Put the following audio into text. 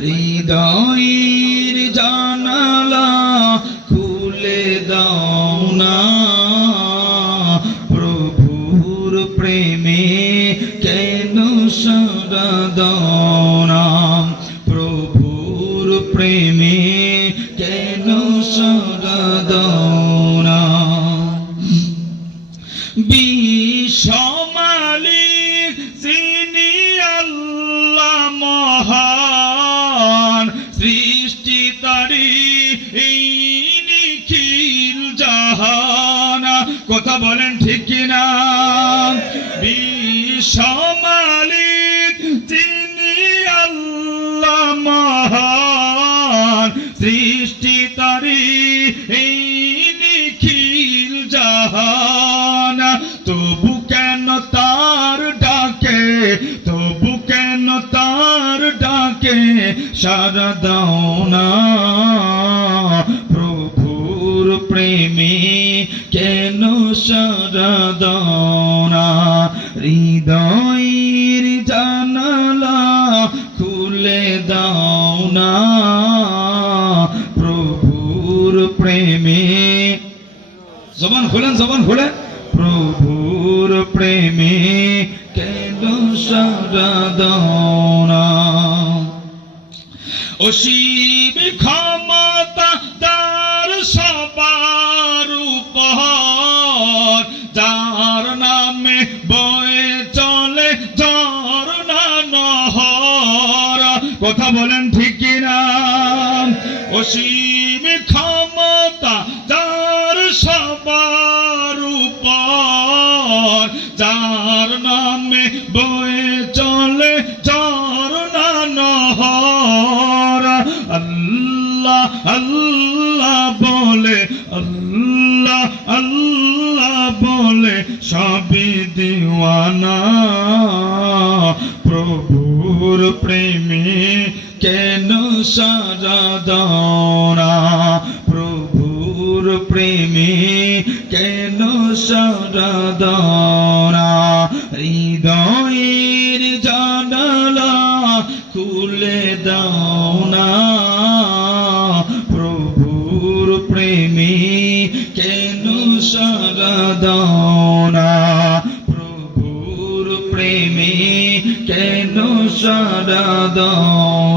হৃদয়ের জানালা খুলে দাও না, প্রভুর প্রেমে কেন সাড়া দাও না, প্রভুর প্রেমে কেন সাড়া দাও না। বিশ্বমালিক যিনি আল্লাহ মহান, সৃষ্টি তারি এই নিখিল জাহান। কথা বলেন ঠিক কিনা? বিশ্বমালিক যিনি আল্লাহ মহান, সৃষ্টি তারি এই নিখিল জাহান। তবু কেন তার ডাকে, তবু কেন তার ডাকে সাড়া দাও না, প্রভুর প্রেমে কেন সাড়া দাও না। হৃদয়ের জানালা খুলে দাও না, প্রভুর প্রেমে। জবান খোলেন, জবান খোলেন। প্রভুর প্রেমে কেন সাড়া দাও না। অসীম ক্ষমতা তার সবার উপর, যার নামে বয়ে চলে ঝরনা নহর। কথা বলেন ঠিক কিনা? অসীম ক্ষমতা যার সবার উপর, যার নামে বয়ে চলে ঝরনা নহর। আল্লাহ আল্লাহ বলে, আল্লাহ আল্লাহ বলে সবই দিওয়ানা, প্রভুর প্রেমে কেন সাড়া দাও না, প্রভুর প্রেমে কেন সাড়া দাও না। হৃদয়ের জানালা খুলে দাও না, প্রভুর প্রেমে কেন সাড়া দাও না, প্রভুর প্রেমে কেন সাড়া দাও